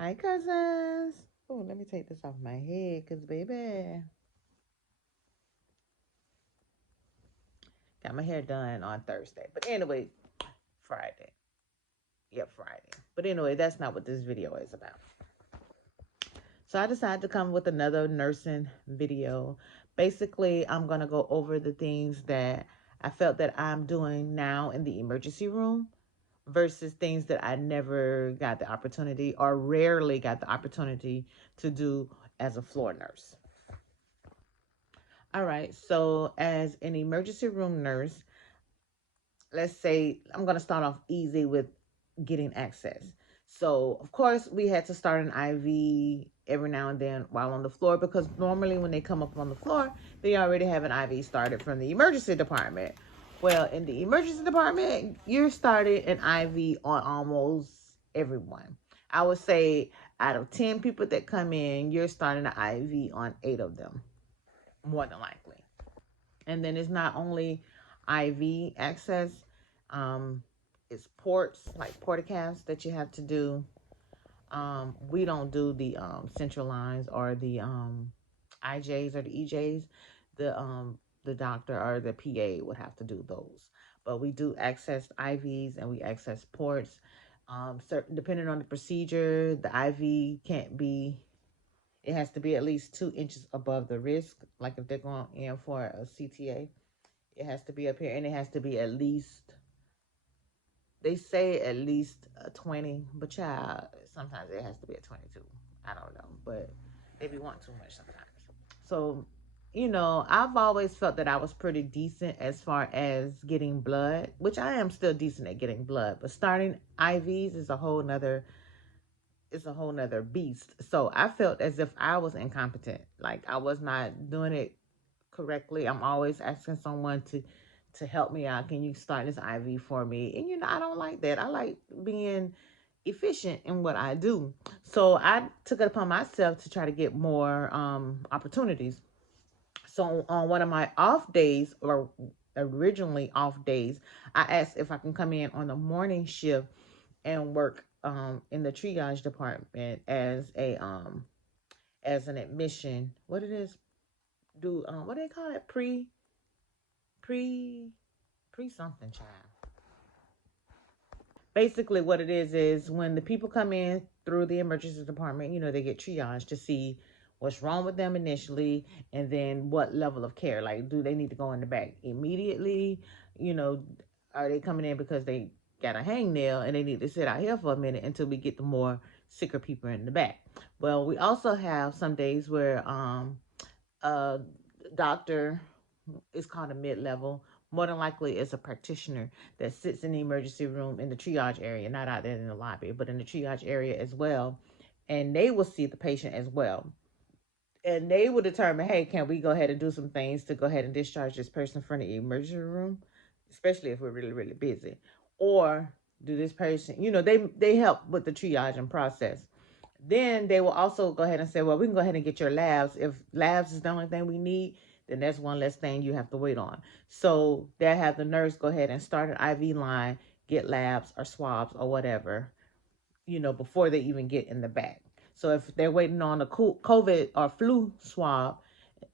Hi, cousins. Oh, let me take this off my head because, baby, got my hair done on Thursday. But anyway, Friday. Yep, Friday. But anyway, that's not what this video is about. So I decided to come with another nursing video. Basically, I'm going to go over the things that I felt that I'm doing now in the emergency room versus things that I never got the opportunity or rarely got the opportunity to do as a floor nurse. All right. So, as an emergency room nurse, let's say I'm going to start off easy with getting access. So, of course, we had to start an IV every now and then while on the floor because normally when they come up on the floor, they already have an IV started from the emergency department. Well, in the emergency department, you're starting an IV on almost everyone. I would say out of 10 people that come in, you're starting an IV on 8 of them, more than likely. And then it's not only IV access, um, it's ports like portacavs that you have to do. We don't do the central lines or the IJs or the EJs. The doctor or the PA would have to do those. But we do access IVs and we access ports. Certain depending on the procedure, the IV can't be. It has to be at least 2 inches above the wrist. Like if they're going in for a CTA, it has to be up here, and it has to be at least. They say at least a 20, but child, sometimes it has to be a 22. I don't know, but they be wanting too much sometimes. So, I've always felt that I was pretty decent as far as getting blood, which I am still decent at getting blood. But starting IVs is a whole nother beast. So I felt as if I was incompetent, like I was not doing it correctly. I'm always asking someone to help me out. Can you start this IV for me? And I don't like that. I like being efficient in what I do. So I took it upon myself to try to get more opportunities. So on one of my off days, or originally off days, I asked if I can come in on the morning shift and work in the triage department as an admission. What it is? Do what do they call it? Pre pre something, child. Basically, what it is when the people come in through the emergency department, they get triaged to see what's wrong with them initially, and then what level of care. Like, do they need to go in the back immediately? You know, are they coming in because they got a hangnail and they need to sit out here for a minute until we get the more sicker people in the back? Well, we also have some days where a doctor is called a mid-level. More than likely, it's a practitioner that sits in the emergency room in the triage area, not out there in the lobby, but in the triage area as well. And they will see the patient as well. And they will determine, hey, can we go ahead and do some things to go ahead and discharge this person from the emergency room, especially if we're really, really busy. Or do this person, they help with the triaging process. Then they will also go ahead and say, well, we can go ahead and get your labs. If labs is the only thing we need, then that's one less thing you have to wait on. So they'll have the nurse go ahead and start an IV line, get labs or swabs or whatever, before they even get in the back. So if they're waiting on a COVID or flu swab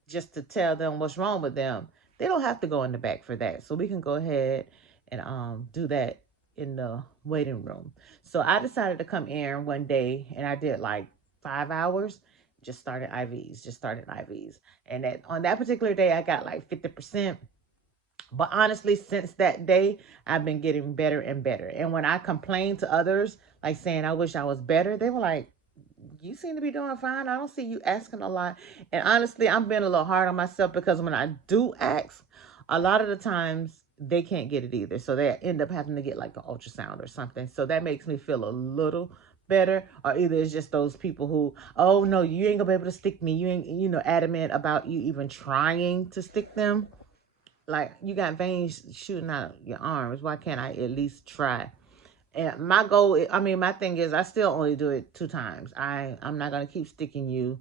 just to tell them what's wrong with them, they don't have to go in the back for that. So we can go ahead and do that in the waiting room. So I decided to come in one day and I did like 5 hours, just started IVs. And on that particular day, I got like 50%. But honestly, since that day, I've been getting better and better. And when I complained to others, like saying I wish I was better, they were like, you seem to be doing fine. I don't see you asking a lot. And honestly, I'm being a little hard on myself because when I do ask, a lot of the times they can't get it either. So they end up having to get like an ultrasound or something. So that makes me feel a little better. Or either it's just those people who, oh no, you ain't gonna be able to stick me. You ain't, adamant about you even trying to stick them. Like, you got veins shooting out your arms. Why can't I at least try? And my goal, my thing is, I still only do it 2 times. I'm not gonna keep sticking you.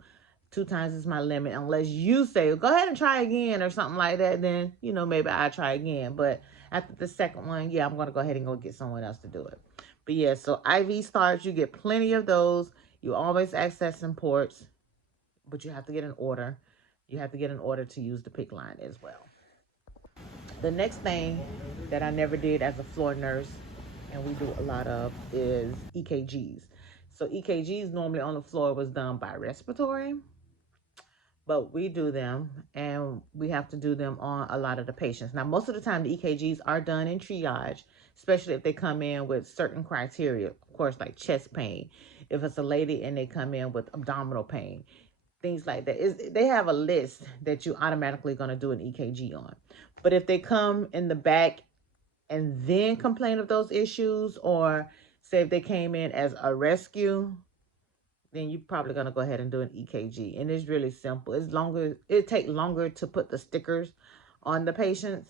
2 times is my limit, unless you say, go ahead and try again or something like that. Then maybe I try again. But after the second one, yeah, I'm gonna go ahead and go get someone else to do it. But yeah, so IV starts, you get plenty of those. You always access some ports, but you have to get an order. You have to get an order to use the PICC line as well. The next thing that I never did as a floor nurse, and we do a lot of, is EKGs. So EKGs normally on the floor was done by respiratory, but we do them, and we have to do them on a lot of the patients. Now, most of the time, the EKGs are done in triage, especially if they come in with certain criteria, of course, like chest pain. If it's a lady and they come in with abdominal pain, things like that. They have a list that you automatically going to do an EKG on. But if they come in the back and then complain of those issues, or say if they came in as a rescue, then you're probably going to go ahead and do an EKG. And it's really simple. It takes longer to put the stickers on the patients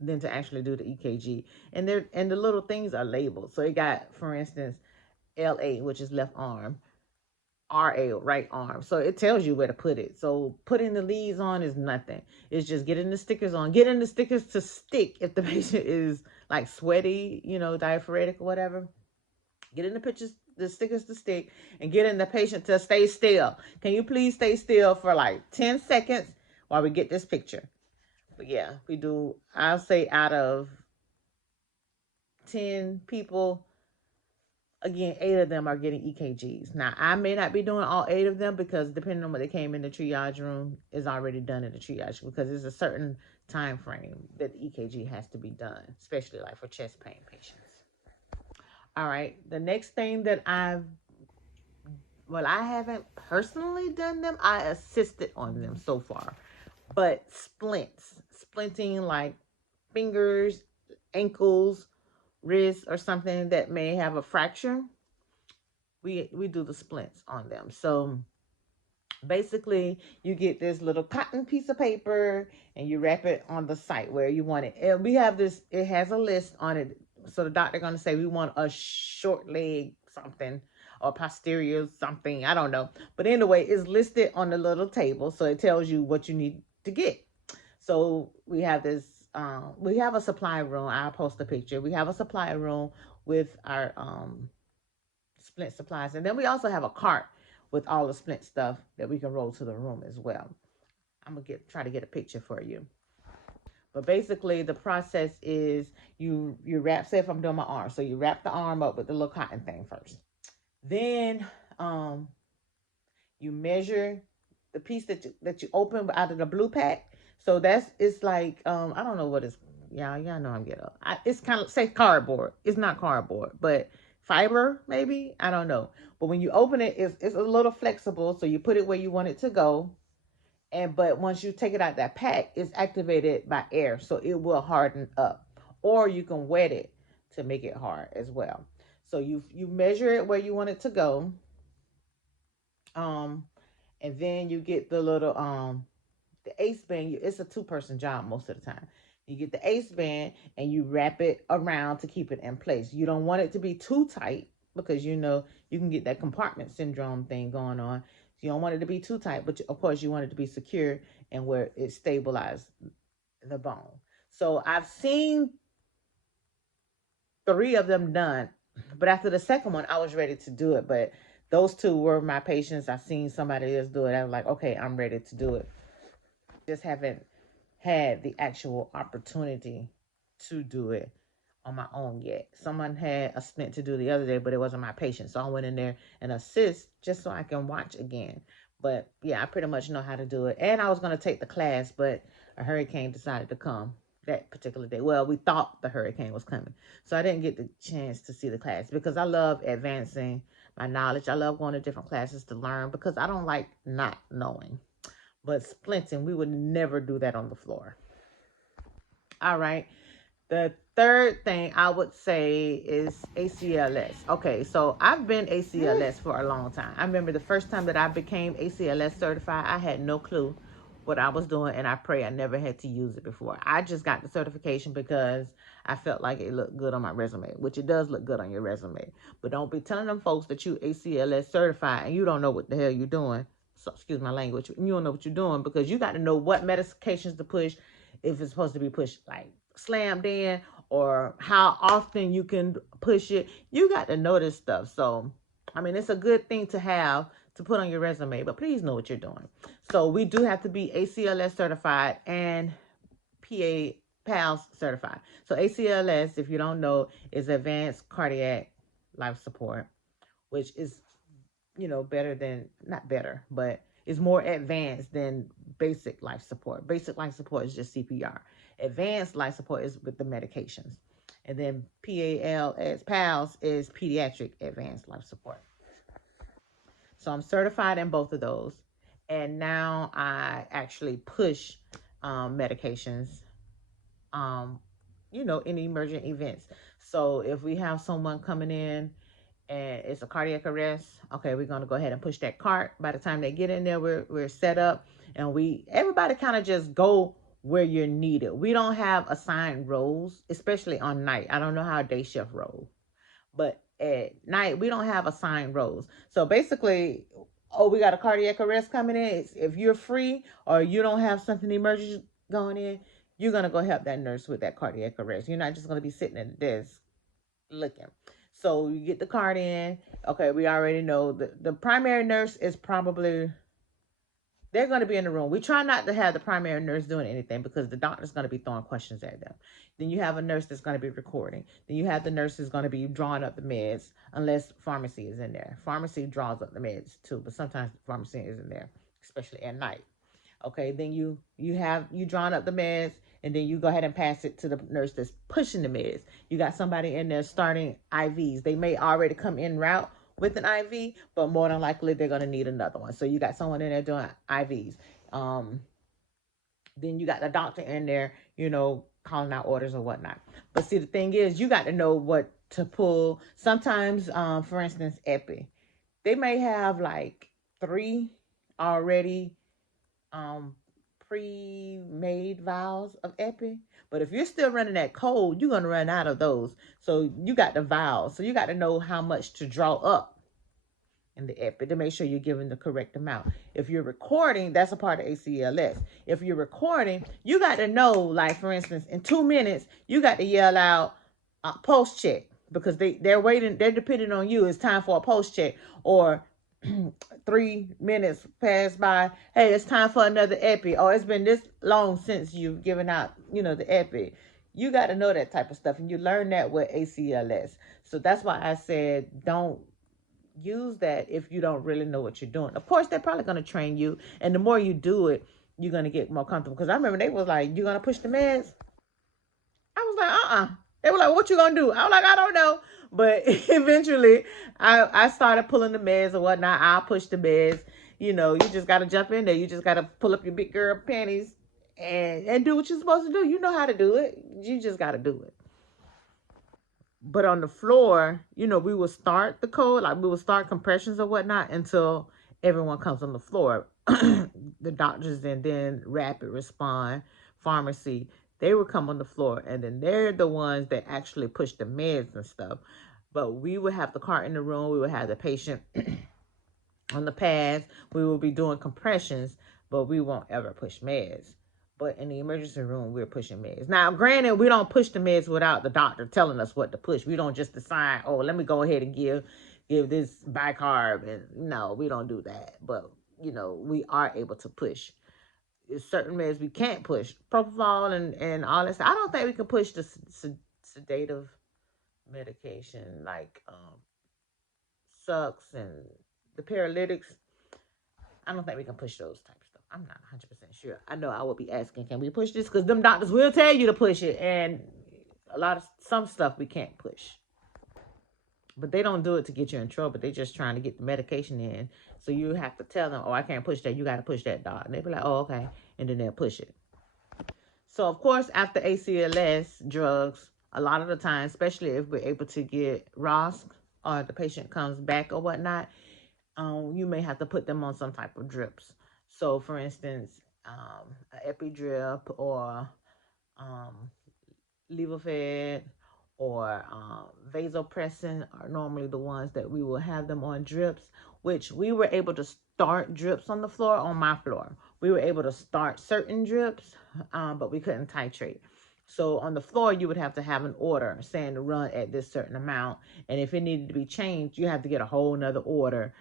than to actually do the EKG. And the little things are labeled. So it got, for instance, LA, which is left arm, RA, right arm. So it tells you where to put it. So putting the leads on is nothing. It's just getting the stickers on. Getting the stickers to stick if the patient is like sweaty, diaphoretic or whatever. Getting the stickers to stick, and getting the patient to stay still. Can you please stay still for like 10 seconds while we get this picture? But yeah, we do, I'll say out of 10 people, again, 8 of them are getting EKGs. Now, I may not be doing all 8 of them, because depending on what they came in the triage room is already done in the triage, because there's a certain time frame that the EKG has to be done, especially like for chest pain patients. All right, the next thing that I haven't personally done them. I assisted on them so far. But splinting like fingers, ankles, wrists, or something that may have a fracture, we do the splints on them. So basically, you get this little cotton piece of paper and you wrap it on the site where you want it. And we have this, it has a list on it. So the doctor going to say, we want a short leg something, or posterior something, I don't know. But anyway, it's listed on the little table, so it tells you what you need to get. So we have this, we have a supply room. I'll post a picture. We have a supply room with our splint supplies. And then we also have a cart with all the splint stuff that we can roll to the room as well. I'm going to try to get a picture for you. But basically, the process is you wrap, say if I'm doing my arm, so you wrap the arm up with the little cotton thing first. Then you measure the piece that you open out of the blue pack. So it's like, I don't know what it's, y'all know I'm getting up. It's kind of, say cardboard. It's not cardboard, but fiber maybe, I don't know. But when you open it, it's a little flexible, so you put it where you want it to go. But once you take it out that pack, it's activated by air, so it will harden up. Or you can wet it to make it hard as well. So you measure it where you want it to go. And then you get the little the ace band. It's a 2-person job most of the time. You get the ace band and you wrap it around to keep it in place. You don't want it to be too tight, because you can get that compartment syndrome thing going on. So you don't want it to be too tight, but of course you want it to be secure and where it stabilizes the bone. So I've seen 3 of them done, but after the second one, I was ready to do it. But those 2 were my patients. I seen somebody else do it. I was like, okay, I'm ready to do it. Just haven't had the actual opportunity to do it on my own yet. Someone had a splint to do the other day, but it wasn't my patient. So I went in there and assist just so I can watch again. But yeah, I pretty much know how to do it. And I was going to take the class, but a hurricane decided to come that particular day. Well, we thought the hurricane was coming. So I didn't get the chance to see the class, because I love advancing my knowledge. I love going to different classes to learn, because I don't like not knowing. But splinting, we would never do that on the floor. All right. The third thing I would say is ACLS. Okay, so I've been ACLS for a long time. I remember the first time that I became ACLS certified, I had no clue what I was doing, and I pray I never had to use it before. I just got the certification because I felt like it looked good on my resume, which it does look good on your resume. But don't be telling them folks that you ACLS certified and you don't know what the hell you're doing. So, excuse my language. You don't know what you're doing, because you got to know what medications to push, if it's supposed to be pushed like slammed in, or how often you can push it. You got to know this stuff. So I mean, it's a good thing to have to put on your resume, but please know what you're doing. So we do have to be ACLS certified and PALS certified. So ACLS, if you don't know, is Advanced Cardiac Life Support, which is, better than, not better, but is more advanced than basic life support. Basic life support is just CPR. Advanced life support is with the medications. And then PALS is pediatric advanced life support. So I'm certified in both of those. And now I actually push medications, in emergent events. So if we have someone coming in and it's a cardiac arrest, okay, we're going to go ahead and push that cart. By the time they get in there, we're set up, and everybody kind of just go where you're needed. We don't have assigned roles, especially on night. I don't know how day shift roll, but at night we don't have assigned roles. So basically, we got a cardiac arrest coming in. If you're free or you don't have something emergency going in, you're going to go help that nurse with that cardiac arrest. You're not just going to be sitting at the desk looking. So you get the card in. Okay, we already know the primary nurse is probably, they're going to be in the room. We try not to have the primary nurse doing anything because the doctor's going to be throwing questions at them. Then you have a nurse that's going to be recording. Then you have the nurse that's going to be drawing up the meds, unless pharmacy is in there. Pharmacy draws up the meds too, but sometimes pharmacy is in there, especially at night. Okay, then you drawing up the meds, and then you go ahead and pass it to the nurse that's pushing the meds. You got somebody in there starting IVs. They may already come in route with an IV, but more than likely they're going to need another one. So you got someone in there doing IVs. Then you got the doctor in there, calling out orders or whatnot. But see, the thing is, you got to know what to pull. Sometimes, for instance, epi, they may have like 3 already pre-made vials of epi, but if you're still running that cold, you're going to run out of those. So you got the vials, so you got to know how much to draw up in the epi to make sure you're giving the correct amount. If you're recording, that's a part of ACLS. If you're recording, you got to know, like for instance, in 2 minutes you got to yell out post check, because they're waiting, they're depending on you. It's time for a post check. Or 3 minutes pass by, hey, it's time for another epi. Oh, it's been this long since you've given out, the epi. You got to know that type of stuff, and you learn that with ACLS. So that's why I said don't use that if you don't really know what you're doing. Of course, they're probably going to train you, and the more you do it, you're going to get more comfortable. Because I remember they was like, you're going to push the meds? I was like, They were like, what you going to do? I was like, I don't know. But eventually, I started pulling the meds or whatnot. I pushed the meds. You just got to jump in there. You just got to pull up your big girl panties and do what you're supposed to do. You know how to do it. You just got to do it. But on the floor, we will start the code, like we will start compressions or whatnot until everyone comes on the floor. The doctors and then rapid respond, pharmacy, they would come on the floor, and then they're the ones that actually push the meds and stuff. But we would have the cart in the room. We would have the patient on the pads. We will be doing compressions, but we won't ever push meds. But in the emergency room, we're pushing meds. Now, granted, we don't push the meds without the doctor telling us what to push. We don't just decide, oh, let me go ahead and give this bicarb. And no, we don't do that. But, we are able to push. There's certain meds we can't push. Propofol and all that stuff. I don't think we can push the sedative medication like sucks and the paralytics. I don't think we can push those types of stuff. I'm not 100% sure. I know I will be asking, can we push this? Because them doctors will tell you to push it. And some stuff we can't push. But they don't do it to get you in trouble. They're just trying to get the medication in. So you have to tell them, oh, I can't push that. You got to push that, doc. And they'll be like, oh, okay. And then they'll push it. So, of course, after ACLS drugs, a lot of the time, especially if we're able to get ROSC or the patient comes back or whatnot, you may have to put them on some type of drips. So, for instance, an epi-drip or Levophed or vasopressin are normally the ones that we will have them on drips, which we were able to start drips on the floor, on my floor. We were able to start certain drips, but we couldn't titrate. So on the floor, you would have to have an order saying to run at this certain amount. And if it needed to be changed, you have to get a whole nother order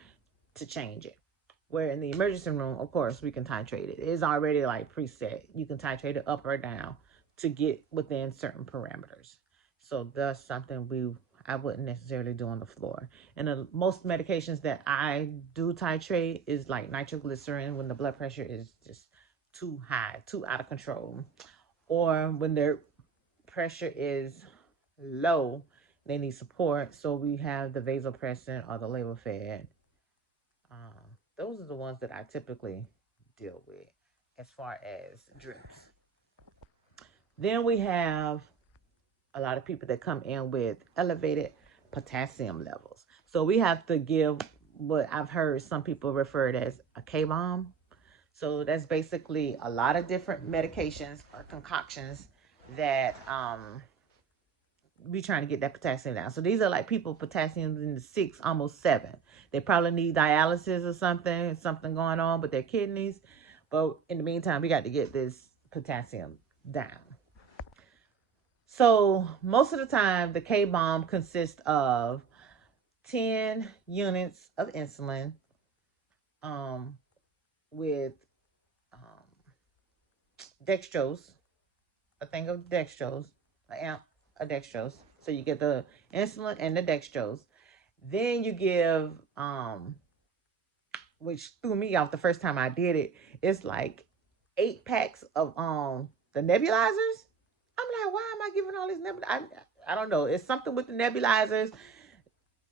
to change it. Where in the emergency room, of course, we can titrate it. It's already like preset. You can titrate it up or down to get within certain parameters. So that's something I wouldn't necessarily do on the floor. And most medications that I do titrate is like nitroglycerin when the blood pressure is just too high, too out of control, or when their pressure is low, they need support. So we have the vasopressin or the Levophed. Those are the ones that I typically deal with as far as drips. Then we have a lot of people that come in with elevated potassium levels. So we have to give what I've heard some people refer to as a K-bomb. So that's basically a lot of different medications or concoctions that we trying to get that potassium down. So these are like people potassium in the 6, almost 7. They probably need dialysis or something going on with their kidneys. But in the meantime, we got to get this potassium down. So most of the time, the K-bomb consists of 10 units of insulin with dextrose, a thing of dextrose, an amp of dextrose. So you get the insulin and the dextrose. Then you give, which threw me off the first time I did it, it's like 8 packs of the nebulizers. I'm like, why am I giving all these nebulizers? I don't know. It's something with the nebulizers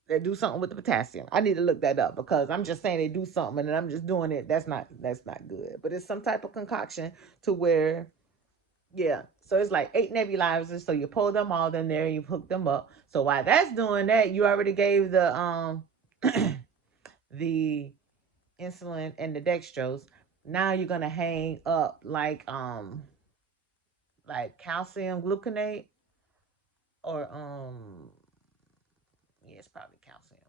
that do something with the potassium. I need to look that up because I'm just saying they do something and I'm just doing it. That's not good. But it's some type of concoction to where, yeah. So it's like 8 nebulizers. So you pull them all in there, you hook them up. So while that's doing that, you already gave the the insulin and the dextrose. Now you're gonna hang up like calcium gluconate or yeah, it's probably calcium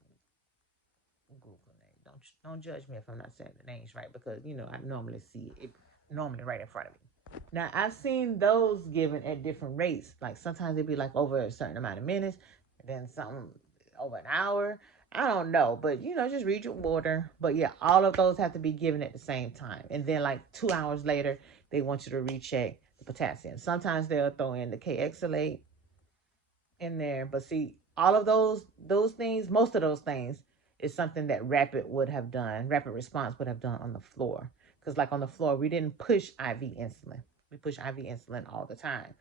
gluconate. Don't judge me if I'm not saying the names right because I normally see it normally right in front of me. Now I've seen those given at different rates. Like sometimes it'd be like over a certain amount of minutes, and then something over an hour. I don't know, but just read your order. But yeah, all of those have to be given at the same time. And then like 2 hours later, they want you to recheck the potassium. Sometimes they'll throw in the K-exalate in there. But see, all of those things, most of those things is something that rapid response would have done on the floor. Because like on the floor, we didn't push IV insulin. We push IV insulin all the time.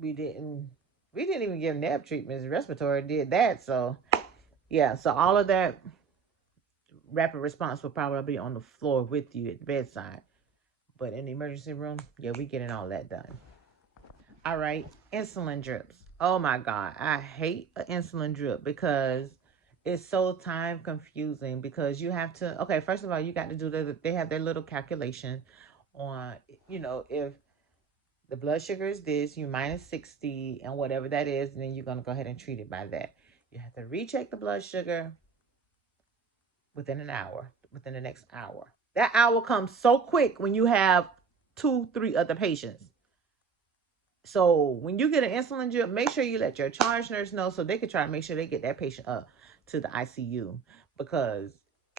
We didn't even give neb treatments. Respiratory did that. So yeah, so all of that rapid response will probably be on the floor with you at the bedside. But in the emergency room, yeah, we getting all that done. All right, insulin drips. Oh my God, I hate an insulin drip because it's so time confusing because you have to, okay, first of all, you got to do they have their little calculation on, if the blood sugar is this, you minus 60 and whatever that is, and then you're going to go ahead and treat it by that. You have to recheck the blood sugar within the next hour. That hour comes so quick when you have 2-3 other patients. So when you get an insulin drip, make sure you let your charge nurse know so they can try to make sure they get that patient up to the ICU. Because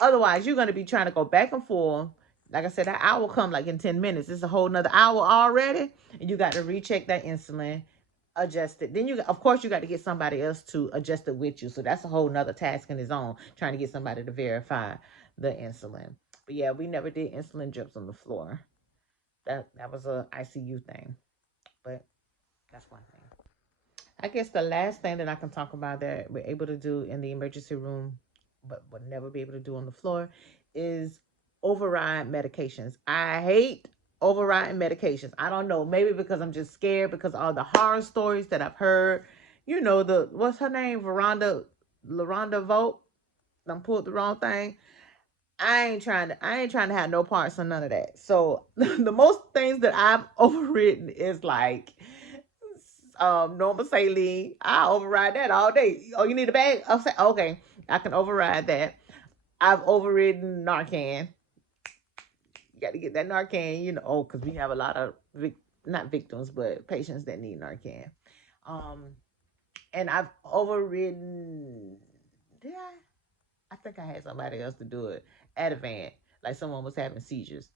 otherwise, you're going to be trying to go back and forth. Like I said, that hour will come like in 10 minutes. It's a whole nother hour already. And you got to recheck that insulin, adjust it. Then of course, you got to get somebody else to adjust it with you. So that's a whole nother task in its own, trying to get somebody to verify the insulin. But yeah, we never did insulin drips on the floor. That was a ICU thing. But that's one thing. I guess the last thing that I can talk about that we're able to do in the emergency room, but would never be able to do on the floor, is override medications. I hate overriding medications. I don't know. Maybe because I'm just scared because all the horror stories that I've heard. What's her name? LaRonda Vogt. I pulled the wrong thing. I ain't trying to have no parts on none of that. So the most things that I've overridden is like normal saline. I override that all day. Oh, you need a bag? I'll say okay. I can override that. I've overridden Narcan. You got to get that Narcan, because we have a lot of not victims, but patients that need Narcan. Um, and I've overridden. Did I? I think I had somebody else to do it. Ativan, like someone was having seizures.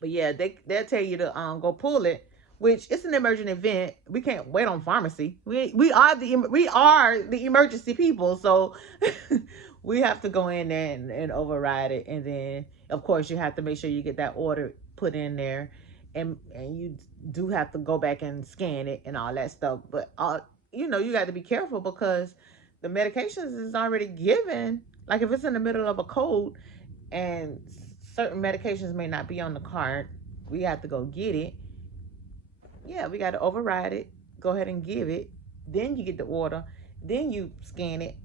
But yeah, they'll tell you to go pull it, which it's an emergent event. We can't wait on pharmacy. We are the emergency people, so we have to go in there and override it. And then of course you have to make sure you get that order put in there, and you do have to go back and scan it and all that stuff. But you got to be careful because the medications is already given. Like if it's in the middle of a code and certain medications may not be on the card, we have to go get it. Yeah, we got to override it, go ahead and give it, then you get the order, then you scan it.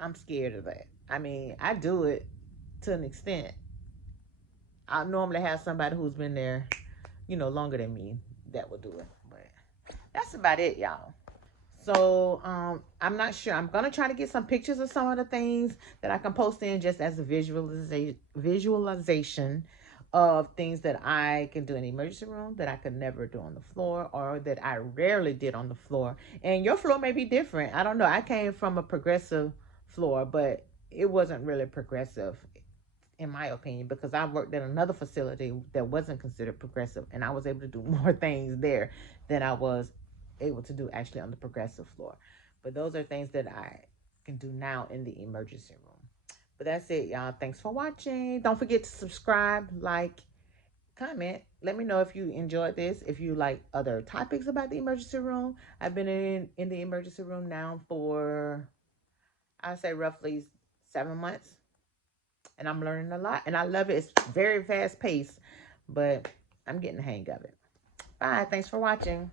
I'm scared of that. I mean, I do it to an extent. I normally have somebody who's been there, longer than me that will do it. But that's about it, y'all. So I'm not sure. I'm gonna try to get some pictures of some of the things that I can post in just as a visualization of things that I can do in the emergency room that I could never do on the floor, or that I rarely did on the floor. And your floor may be different. I don't know. I came from a progressive floor, but it wasn't really progressive in my opinion, because I worked at another facility that wasn't considered progressive, and I was able to do more things there than I was able to do actually on the progressive floor. But those are things that I can do now in the emergency room. But that's it, y'all. Thanks for watching. Don't forget to subscribe, like, comment. Let me know if you enjoyed this, if you like other topics about the emergency room. I've been in the emergency room now for, I'd say, roughly 7 months. And I'm learning a lot. And I love it. It's very fast paced. But I'm getting the hang of it. Bye. Thanks for watching.